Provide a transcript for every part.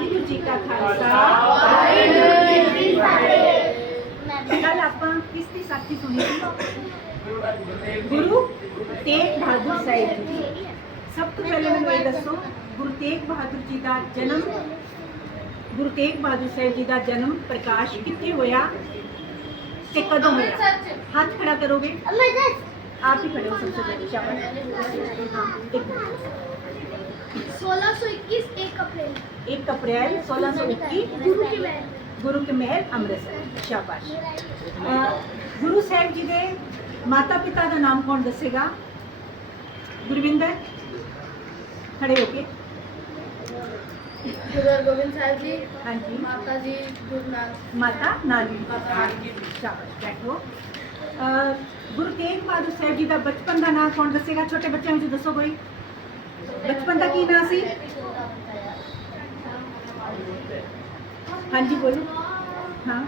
वाहिगुरू जी का खालसा वाहिगुरू जी की फतेह। कल आपां किसकी साखी सुनी थी? गुरु तेग बहादुर साहिब जी। सब तो पहले मैंने ये दसो, गुरु तेग बहादुर जी का जन्म, गुरु तेग बहादुर साहिब जी का जन्म प्रकाश कितने होया ते कदों होया? हाथ खड़ा करोगे? आप ही खड़े हो सबसे पहले, शाबाश। 1621 1 अप्रैल 1621 गुरु के महल अमृतसर, शाबाश। गुरु साहिब जी के माता पिता का नाम कौन दसेगा? गुरविंदर खड़े होके। गुरु हरगोबिंद साहिब जी। हाँ जी। माता जी माता नानी, शाबाश, बैठो। गुरु तेग बहादुर साहिब जी का बचपन का नाम कौन दसेगा? छोटे बच्चों में दसो कोई, बचपन का की नाम सी? हाँ जी बोलो। हाँ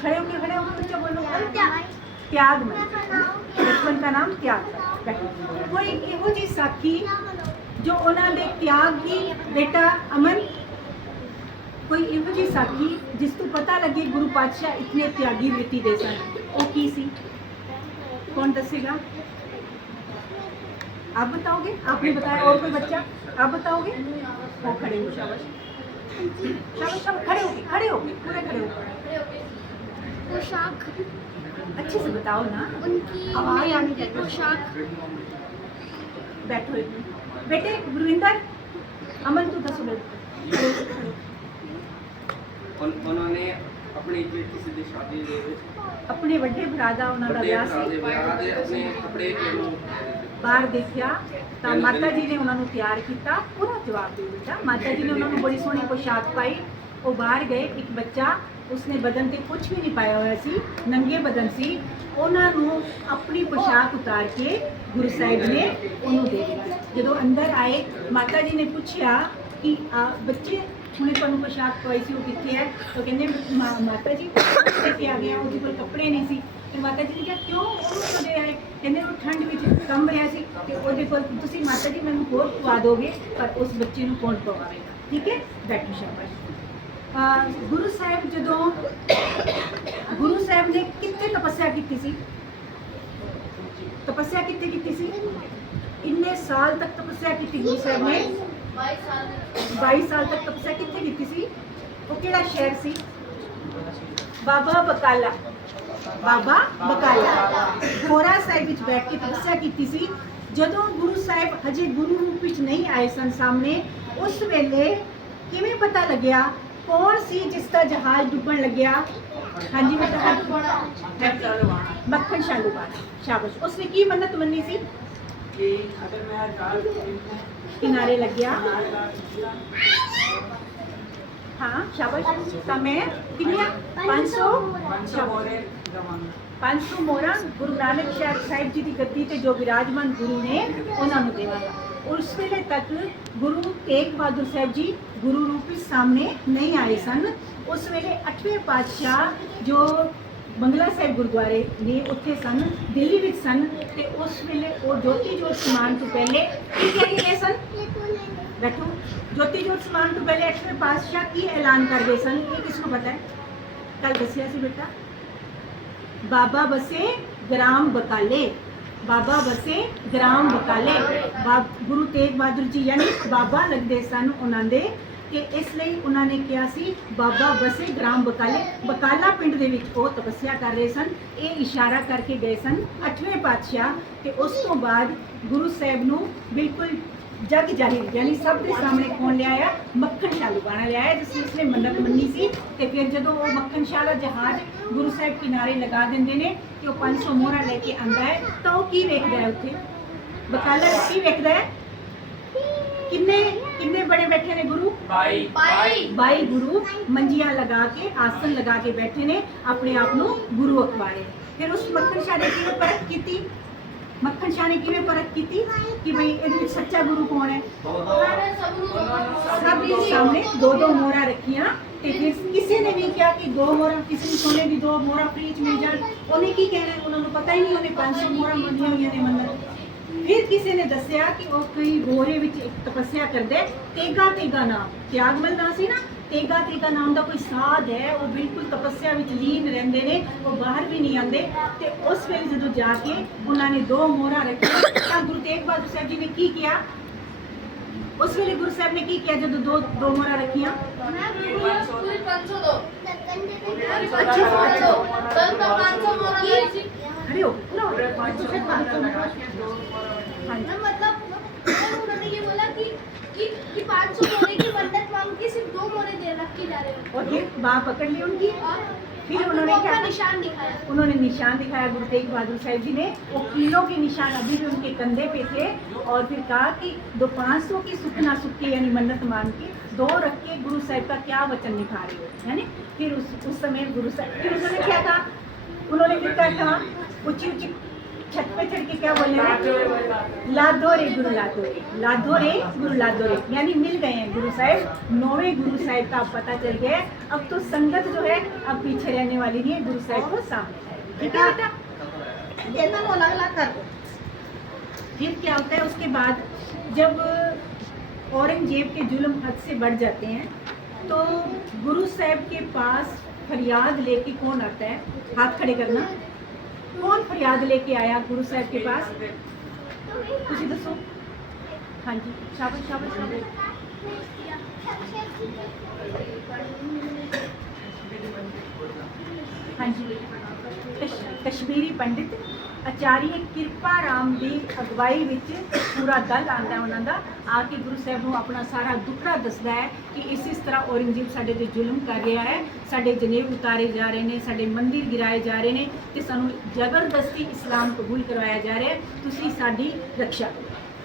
खड़े होके बच्चा बोलो। त्यागमल। बचपन का नाम त्यागमल। कोई एहो जी साखी जो उन्होंने त्याग की बेटा अमन, कोई एहो जी साखी जिस तो पता लगे गुरु पातशाह इतने त्यागी बेटी दे सन, वो की सी? कौन दसेगा? आप बताओगे? आपने बताया, और कोई बच्चा? आप बताओगे? वो खड़े हो, शाबाश शाबाश शाबाश, खड़े होके पूरे खड़े होके पोशाक, अच्छे से बताओ ना, उनकी आवाज आनी चाहिए। पोशाक। बैठो एक मिनट। बेटे गुरविंदर, अमन तू दसो बेटे। उन्होंने अपनी बेटी से शादी दे अपने ਵੱਡੇ ਭਰਾ ਦਾ ਉਹਨਾਂ ਦਾ ਵਿਆਹ ਸੀ, अपने कपड़े ਬਾਹਰ ਦੇਖਿਆ ਤਾਂ ਮਾਤਾ ਜੀ ਨੇ ਉਹਨਾਂ ਨੂੰ ਤਿਆਰ ਕੀਤਾ। ਪੂਰਾ ਜਵਾਬ ਦਿਓ ਬੇਟਾ। ਮਾਤਾ ਜੀ ਨੇ ਉਹਨਾਂ ਨੂੰ ਬੜੀ ਸੋਹਣੀ ਪੋਸ਼ਾਕ ਪਾਈ, ਉਹ ਬਾਹਰ ਗਏ। ਇੱਕ ਬੱਚਾ, ਉਸਨੇ ਬਦਨ ਤੇ ਕੁਝ ਵੀ ਨਹੀਂ ਪਾਇਆ ਹੋਇਆ ਸੀ, ਨੰਗੇ ਬਦਨ ਸੀ। ਉਹਨਾਂ ਨੂੰ ਆਪਣੀ ਪੋਸ਼ਾਕ ਉਤਾਰ ਕੇ ਗੁਰੂ ਸਾਹਿਬ ਨੇ ਉਹਨੂੰ ਦੇ ਦਿੱਤੀ। ਜਦੋਂ ਅੰਦਰ ਆਏ ਮਾਤਾ ਜੀ ਨੇ ਪੁੱਛਿਆ ਕਿ ਬੱਚੇ ਹੁਣੇ ਤੁਹਾਨੂੰ ਪੋਸ਼ਾਕ ਪਵਾਈ ਸੀ, ਉਹ ਕਿੱਥੇ ਹੈ? ਤਾਂ ਕਹਿੰਦੇ ਮਾਤਾ ਜੀ ਲੈ ਕੇ ਆ ਗਿਆ, ਉਹਦੇ ਕੋਲ ਕੱਪੜੇ ਨਹੀਂ ਸੀ। ਤੇ ਮਾਤਾ ਜੀ ਨੇ ਕਿਹਾ ਕਿਉਂ ਉਹਨੂੰ ਕਦੇ ਆਏ? ਕਹਿੰਦੇ ਉਹ ਠੰਡ ਵਿੱਚ ਕੰਬ ਰਿਹਾ ਸੀ ਤੇ ਉਹਦੇ ਕੋਲ ਤੁਸੀਂ ਮਾਤਾ ਜੀ ਮੈਨੂੰ ਹੋਰ ਪਵਾ ਦੋਗੇ, ਪਰ ਉਸ ਬੱਚੇ ਨੂੰ ਕੌਣ ਪਵਾਵੇਗਾ? ਠੀਕ ਹੈ, ਬੈਠੋ, ਸ਼ਾਬਾਸ਼। ਗੁਰੂ ਸਾਹਿਬ ਜਦੋਂ ਗੁਰੂ ਸਾਹਿਬ ਨੇ ਕਿੱਥੇ ਤਪੱਸਿਆ ਕੀਤੀ ਸੀ? ਤਪੱਸਿਆ ਕਿੱਥੇ ਕੀਤੀ ਸੀ? ਇੰਨੇ ਸਾਲ ਤੱਕ ਤਪੱਸਿਆ ਕੀਤੀ ਗੁਰੂ ਸਾਹਿਬ ਨੇ? 22 ਸਾਲ ਤੱਕ ਤਪੱਸਿਆ ਕਿੱਥੇ ਕੀਤੀ ਸੀ? ਉਹ ਕਿਹੜਾ ਸ਼ਹਿਰ ਸੀ? ਬਾਬਾ ਬਕਾਲਾ। ਬਾਬਾ ਬਕਾਲਾ ਖੋਰਾ ਸਾਹਿਬ ਵਿੱਚ ਬੈਠ ਕੇ ਤਪੱਸਿਆ ਕੀਤੀ ਸੀ। ਜਦੋਂ ਗੁਰੂ ਸਾਹਿਬ ਹਜੇ ਗੁਰੂ ਰੂਪ ਵਿੱਚ ਨਹੀਂ ਆਏ ਸਨ ਸਾਹਮਣੇ, ਉਸ ਵੇਲੇ ਕਿਵੇਂ ਪਤਾ ਲੱਗਿਆ कौन सी जिसका जहाज डूबन लग्या? हाँ जी बेटा, मक्खन शालूवाना, शाबाश। उसने की मन्नत मन्नी सी कि अगर मैं किनारे लग गया, हाँ शाबाश। तो मैं कितनिया 500 मोहरा गुरु नानक साहिब जी की गद्दी ते जो विराजमान गुरु ने उन्होंने देवांगा। उस वेले तक गुरु तेग बहादुर साहिब जी गुरु रूप में सामने नहीं आए सन। उस वेले 8वें पातशाह जो बंगला साहिब गुरुद्वारे ने उत्थे सन, दिल्ली विच सन, ते उस वेले वो ज्योति जोत समान तो पहले की कह रहे सन? बैठो। ज्योति जोत समान तो पहले 8वें पातशाह की ऐलान कर गए सन? ये किसको पता है? कल दसिया सी बेटा। बाबा बसे ग्राम बकाले, बाबा बसे ग्राम बकाले। गुरु तेग बहादुर जी यानी बाबा लगते सन उन्होंने, कि इसलिए उन्होंने कहा सी बाबा बसे ग्राम बकाले। बकाला पिंड दे विच वो तपस्या कर रहे सन। ये इशारा करके गए सन 8वें पातशाह कि उस तो बाद गुरु साहिब नूं बिल्कुल जग जाहिर यानी सब के सामने कौन लिया? मक्खन शालूवाना लिया, जिसने मन्नत मन्नी सी। ते फिर जो वो मक्खन शाला जहाज गुरु साहिब किनारे लगा देंगे ने कि वो 500 मोहरा लेके आंदा है, तो वो की वेखदा है उत्थे? बकाला की वेखदा है? किन्ने बड़े बैठे ने गुरु? 22 गुरु मंजियां लगा के, आसन लगा के बैठे ने, अपने आप को गुरु अखवारे। फिर उस मक्खन शाह ने किवें परख कीती? मक्खन शाह ने किवें परख कीती कि भाई इहदे सच्चा गुरु कौन है? सब के सामने 2-2 मोहरा रखियां। ते फिर किसी ने भी कहा कि 2 मोहरा, किसी ने सोने की 2 मोहरा फ्री च मिल जाए, उन्हें की कहना है? उन्होंने पता ही नहीं, उन्हें 500 मोहरा मंगियां हुई ने मन्नत। फिर किसी ने दसिया कि वो कोई गोरे विच एक तपस्या करदे तेगा तेगा नाम त्यागमल दा सी ना तेगा तेगा नाम दा कोई साध है वो बिल्कुल तपस्या विच लीन रहंदे ने वो बाहर भी नहीं आंदे ते उस वेले जदों जाके उन्होंने 2 मोहरा रखियां तां गुरु तेग बहादुर साहब जी ने की किया उस वेले गुरु साहब ने की किया जदों दो मोहरा रखियां मैं पूरी 500 दो अच्छी 500 कल का 500 मोरा की अरे ओ पूरा हाँ जी मैं मतलब उन्होंने ये बोला कि 500 मोरे की मन्नत मांग के सिर्फ 2 मोरे दे रखी जा रहे हो और फिर बाह पकड़ ली उनकी और फिर और उन्होंने अपना क्या निशान दिखाया उन्होंने निशान दिखाया गुरु तेग बहादुर साहब जी ने वो किलो के निशान अभी भी उनके कंधे पे थे और फिर कहा कि 500 की सुख ना सुख की यानी मन्नत मान के 2 रख के गुरु साहब का क्या वचन निभा रहे हो है ना फिर उस समय गुरु साहब फिर उन्होंने क्या कहा उन्होंने फिर क्या कहा ऊंची ऊंची छत पे चढ़ के क्या बोले लादो रे गुरु लादो रे यानी मिल गए हैं गुरु साहब 9वें गुरु साहब का अब पता चल गया है। अब तो संगत जो है अब पीछे रहने वाली नहीं है गुरु साहब को सामने है ठीक है बेटा ये ना बोला लगा कर फिर क्या होता है उसके बाद जब औरंगजेब के जुल्म हद से बढ़ जाते हैं तो गुरु साहब के पास फरियाद लेके कौन आता है हाथ खड़े करना कौन फरियाद लेके आया गुरु साहब के पास तुझे दसो हाँ जी शाबाश शाबाश शाबाश हाँ जी कश्मीरी पंडित आचार्य किरपा राम ਦੀ ਅਗਵਾਈ ਵਿੱਚ ਪੂਰਾ ਦਲ ਆਂਦਾ ਉਹਨਾਂ ਦਾ ਆ ਕੇ ਗੁਰੂ ਸਾਹਿਬ ਨੂੰ ਆਪਣਾ ਸਾਰਾ ਦੁੱਖੜਾ ਦੱਸਦਾ ਹੈ ਕਿ ਇਸ ਤਰ੍ਹਾਂ ਔਰੰਗਜ਼ੇਬ ਸਾਡੇ ਤੇ ਜ਼ੁਲਮ ਕਰ ਰਿਹਾ ਹੈ ਸਾਡੇ ਜਨੇਬ ਉਤਾਰੇ ਜਾ ਰਹੇ ਨੇ ਸਾਡੇ ਮੰਦਿਰ ਗਿਰਾਏ ਜਾ ਰਹੇ ਨੇ ਤੇ ਸਾਨੂੰ ਜ਼ਬਰਦਸਤੀ ਇਸਲਾਮ ਕਬੂਲ ਕਰਵਾਇਆ ਜਾ ਰਿਹਾ ਹੈ ਤੁਸੀਂ ਸਾਡੀ ਰੱਖਿਆ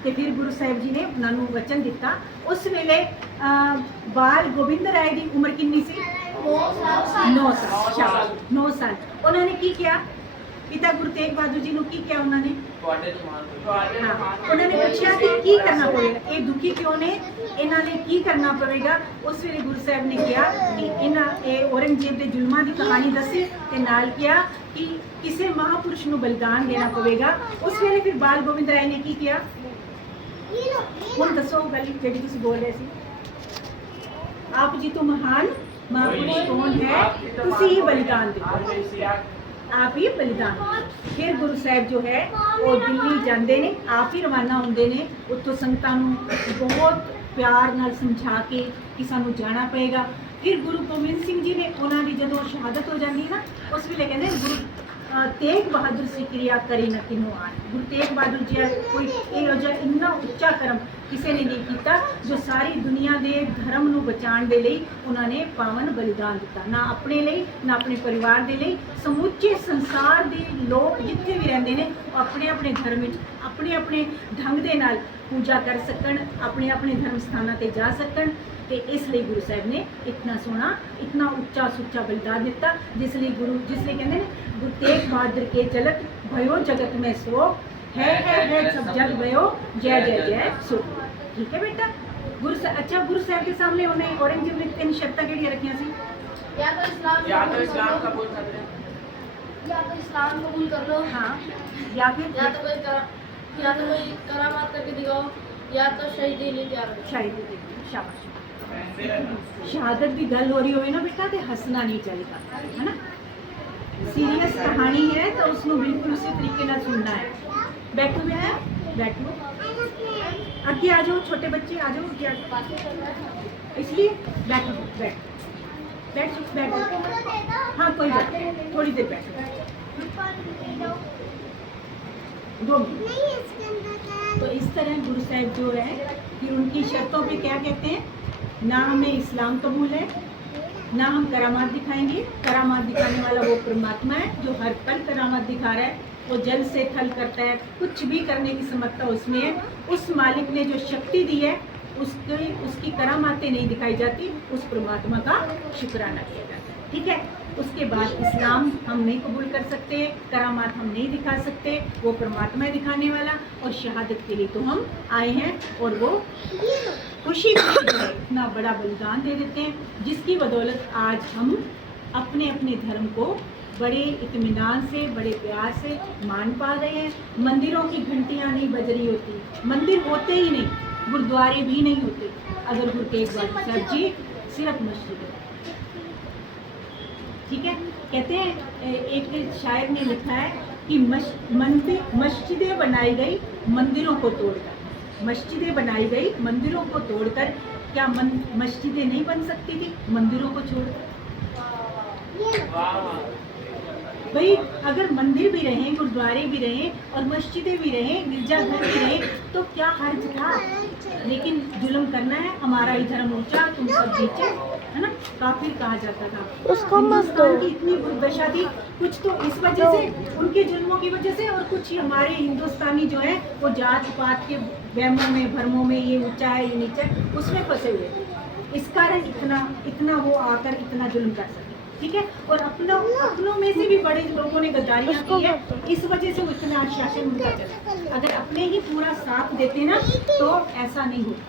ਤੇ ਫਿਰ ਗੁਰੂ ਸਾਹਿਬ ਜੀ ਨੇ ਉਹਨਾਂ ਨੂੰ ਵਚਨ ਦਿੱਤਾ ਉਸ ਵੇਲੇ ਬਾਲ ਗੋਬਿੰਦ ਰਾਏ ਦੀ ਉਮਰ ਕਿੰਨੀ ਸੀ 9 ਸਾਲ ਸ਼ਾਬਾਸ਼ 9 ਸਾਲ ਉਹਨਾਂ ਨੇ ਕੀ ਕਿਹਾ पिता गुरु तेग बहादुर जी ने की किया उन्होंने उन्होंने पूछा कि की करना पड़ेगा ये दुखी क्यों ने इन्होंने की करना पड़ेगा उस वेले गुरु साहब ने किया कि इन्होंने औरंगजेब के जुल्मां की कहानी दसी ते नाल किया कि किसी महापुरुष को बलिदान देना पड़ेगा उस वेले फिर बाल गोविंद राय ने की किया हुण दसो गल जिहड़ी तुसीं बोल रहे सी आप जी तो महान महापुरुष कौन है तुसीं ही बलिदान दो आप ही बलिदान फिर गुरु साहब जो है वो दिल्ली जाते ने आप ही रवाना होंगे ने उत्तों संगतां नूं बहुत प्यार नाल समझा के कि सानू जाना पएगा फिर गुरु गोबिंद सिंह जी ने उन्होंने जो शहादत हो जाती है ना उस वे कहते गुरु तेग बहादुर सी क्रिया करी न किनों आन गुरु तेग बहादुर जी कोई इहो जिहा इन्ना उच्चा कर्म किसी ने नहीं किया जो सारी दुनिया के धर्म नूं बचाने के लिए उन्होंने पावन बलिदान दिता ना अपने लिए ना अपने परिवार के लिए समूचे संसार के लोग जिथे भी रहते हैं अपने अपने धर्म अपने अपने ढंग के नाल पूजा कर सकन अपने अपने धर्म स्थानों पर जा सकन ते इसलिए गुरु साहब ने इतना सोहना इतना उच्चा सुच्चा बलिदान दिता जिसलिए कहते हैं गुरु तेग बहादुर के चलत भयो जगत में सो है सब जग भयो जय जय जय सो ठीक है बेटा अच्छा गुरु साहब के सामने उन्हें औरंगजेब ने 3 शर्तां केड़ियां रखियां सी या तो इस्लाम कबूल कर लो या तो इस्लाम कबूल कर लो हाँ या फिर या तो कोई करामात करके दिखाओ या तो शहीदी ले तैयार हो शायद शाबाश शहादत की गल हो रही हो ना बेटा तो हंसना नहीं चाहिए है ना सीरियस कहानी है तो उसको बिल्कुल उसी तरीके से सुनना है बैठो बेटा बैठो आगे आ जाओ छोटे बच्चे आ जाओ आगे आ जाओ इसलिए बैठो बैठो हाँ कोई बात नहीं थोड़ी देर बैठो 2 मिनट तो इस तरह गुरु साहब जो है कि उनकी शर्तों पे क्या कहते हैं ना हमें इस्लाम कबूल है ना हम करामात दिखाएंगे करामात दिखाने वाला वो परमात्मा है जो हर पल करामात दिखा रहा है वो जल से थल करता है कुछ भी करने की समर्था उसमें है उस मालिक ने जो शक्ति दी है उसकी करामातें नहीं दिखाई जाती उस परमात्मा का शुक्राना किया जाता है ठीक है उसके बाद इस्लाम हम नहीं कबूल कर सकते करामात हम नहीं दिखा सकते वो परमात्मा है दिखाने वाला और शहादत के लिए तो हम आए हैं और वो खुशी इतना बड़ा बलिदान दे देते हैं जिसकी बदौलत आज हम अपने अपने धर्म को बड़े इत्मीनान से, बड़े प्यार से मान पा रहे हैं। मंदिरों की घंटियां नहीं बज रही होती, मंदिर होते ही नहीं, गुरुद्वारे भी नहीं होते अगर गुरु तेग बहादुर साहब जी सिर्फ मस्जिद है। ठीक है, कहते हैं एक शायर ने लिखा है कि मस्जिदें बनाई गई मंदिरों को तोड़कर, मस्जिदें बनाई गई मंदिरों को तोड़कर, क्या मस्जिदें नहीं बन सकती थी मंदिरों को छोड़कर? भाई अगर मंदिर भी रहे, गुरुद्वारे भी रहे और मस्जिदें भी रहे, गिरजाघर भी रहे, तो क्या हर्ज था? लेकिन जुल्म करना है, हमारा ही धर्म ऊंचा, तुम सब नीचे, है ना, काफिर कहा जाता था। हिंदुस्तान की इतनी दुर्दशा थी, कुछ तो इस वजह से, उनके जुल्मों की वजह से, और कुछ हमारे हिंदुस्तानी जो है वो जात पात के वहमों में, भरमों में, ये ऊंचा है, ये नीचा है, उसमें फंसे हुए थे। इस कारण इतना वो आकर इतना जुल्म कर सके। ठीक है, और अपनों में से भी बड़े लोगों ने गद्दारियां की है, इस वजह से वो इतना शासन उनका चला। अगर अपने ही पूरा साथ देते ना तो ऐसा नहीं होता।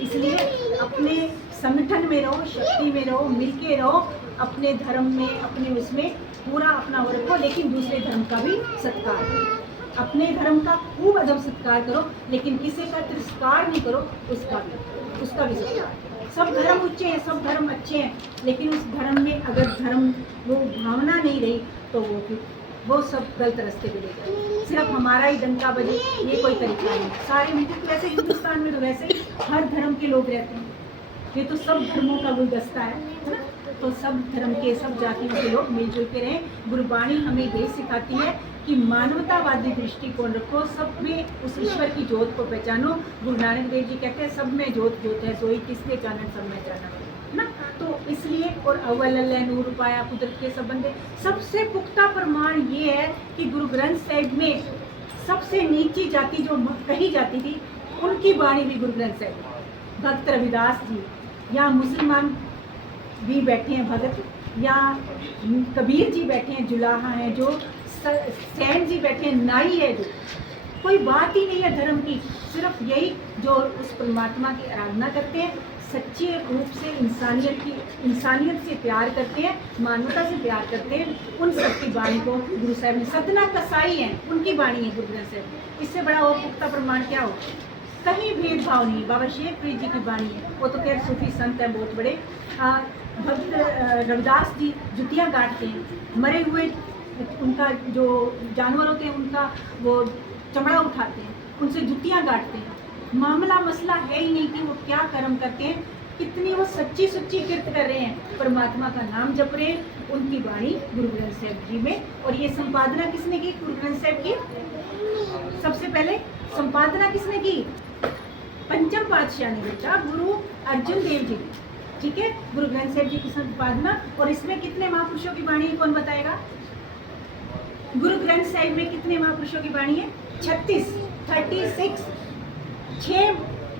इसलिए अपने संगठन में रहो, शक्ति में रहो, मिलके रहो, अपने धर्म में, अपने उसमें पूरा अपना वो रखो, लेकिन दूसरे धर्म का भी सत्कार करो। अपने धर्म का खूब अदब सत्कार करो, लेकिन किसी का तिरस्कार नहीं करो, उसका भी सत्कार। सब धर्म ऊंचे हैं, सब धर्म अच्छे हैं, लेकिन उस धर्म में अगर धर्म वो भावना नहीं रही तो वो सब गलत रास्ते पे ले जाए। सिर्फ हमारा ही डंका बजे ये कोई तरीका नहीं। सारे वैसे हिंदुस्तान में तो वैसे ही हर धर्म के लोग रहते हैं, ये तो सब धर्मों का गुलदस्ता है ना, तो सब धर्म के, सब जातियों के लोग मिलजुल के रहें। गुरबाणी हमें ये सिखाती है कि मानवतावादी दृष्टिकोण रखो, सब में उस ईश्वर की ज्योत को पहचानो। गुरु नानक देव जी कहते हैं सब में ज्योत ज्योत है, सोई किसके जानन सब में जानन, ना, तो इसलिए, और अव्वल अल्लाह नूर पाया कुदरत के संबंध, सबसे पुख्ता प्रमाण ये है कि गुरु ग्रंथ साहिब में सबसे नीची जाति जो कही जाती थी, उनकी वाणी भी गुरु ग्रंथ साहिब। भक्त रविदास जी, या मुसलमान भी बैठे हैं भगत, या कबीर जी बैठे हैं, जुलाहा हैं, जो सैन जी बैठे हैं, नाई है, जो कोई बात ही नहीं है धर्म की, सिर्फ यही जो उस परमात्मा की आराधना करते हैं, सच्चे रूप से इंसानियत से प्यार करते हैं, मानवता से प्यार करते हैं, उन सबकी वाणी को गुरु साहब ने, सतना कसाई हैं, उनकी वाणी है गुरु ग्रंथ साहब। इससे बड़ा और पुख्ता प्रमाण क्या हो? कहीं भेदभाव नहीं। बाबा शेखपुरी जी की वाणी है, वो तो खैर सूफी संत हैं बहुत बड़े। भक्त रविदास जी जुतियाँ गाड़ते हैं, मरे हुए उनका जो जानवर होते हैं उनका वो चमड़ा उठाते हैं, उनसे जुतियाँ गाड़ते हैं। मामला मसला है ही नहीं कि वो क्या कर्म करते हैं, कितनी वो सच्ची कृत कर रहे हैं, परमात्मा का नाम जप रहे हैं। उनकी वाणी गुरु ग्रंथ साहिब जी में, और ये संपादना किसने की गुरु ग्रंथ साहिब की? सबसे पहले संपादना किसने की? पंचम पातशाह ने बेटा, गुरु अर्जुन देव जी। ठीक है, गुरु ग्रंथ साहिब जी की संपादना। और इसमें कितने महापुरुषों की वाणी है, कौन बताएगा? गुरु ग्रंथ साहिब में कितने महापुरुषों की वाणी है? 36।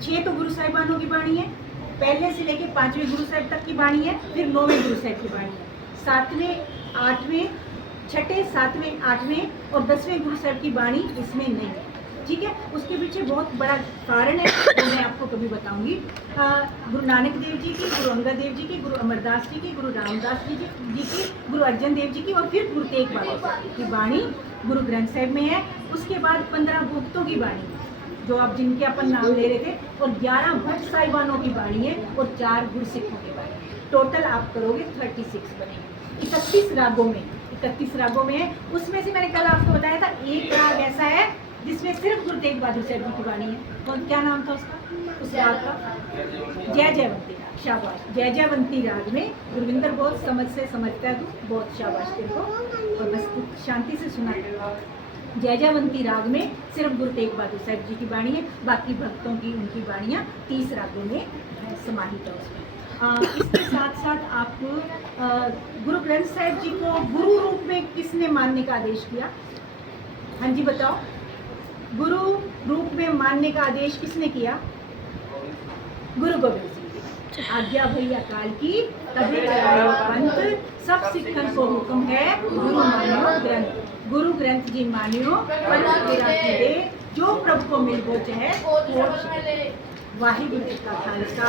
6 तो गुरु साहिबानों की वाणी है, पहले से लेके 5वें गुरु साहिब तक की वाणी है, फिर 9वें गुरु साहिब की वाणी है, 7वें 8वें 6ठे 7वें 8वें और 10वें गुरु साहिब की वाणी इसमें नहीं है। ठीक है, उसके पीछे बहुत बड़ा कारण है, तो मैं आपको कभी बताऊंगी। गुरु नानक देव जी की, गुरु अंगद देव जी की, गुरु अमरदास जी की, गुरु रामदास जी की, गुरु अर्जन देव जी की, और फिर गुरु तेग बहादुर की वाणी गुरु ग्रंथ साहिब में है। उसके बाद 15 भक्तों की वाणी, जो आप जिनके अपन नाम ले रहे थे, और 11 भट्ट साहिबानों की वाणी है, और 4 गुरसिखों की वाणी। टोटल आप करोगे 36 बनेगी। 31 रागों में है। उसमें से मैंने कल आपको बताया था एक राग ऐसा है जिसमें सिर्फ गुरु तेग बहादुर साहब जी की वाणी है। कौन, क्या नाम था उसका, उस राग का? जय जयवंती राग। शाबाश। जय जयवंती राग में गुरविंदर बहुत समझता है, तू बहुत शाबाश तेरे को, और बस शांति से सुना। जय जयवंती राग में सिर्फ गुरु तेग बहादुर साहब जी की वाणी है, बाकी भक्तों की उनकी वाणियाँ 30 रागों में समाहित है उसमें। इसके साथ साथ आप गुरु ग्रंथ साहिब जी को गुरु रूप में किसने मानने का आदेश किया? हाँ जी बताओ, गुरु रूप में मानने का आदेश किसने किया? गुरु गोविंद सिंह जी। आज्ञा भई अकाल की तबे चलायो पंथ, सब सिखन को हुक्म है गुरु मानियो ग्रंथ। गुरु ग्रंथ जी मानियो पंथ तेरा दे, जो प्रभु को मिल बोच है वाहिगुरु जी का खालसा।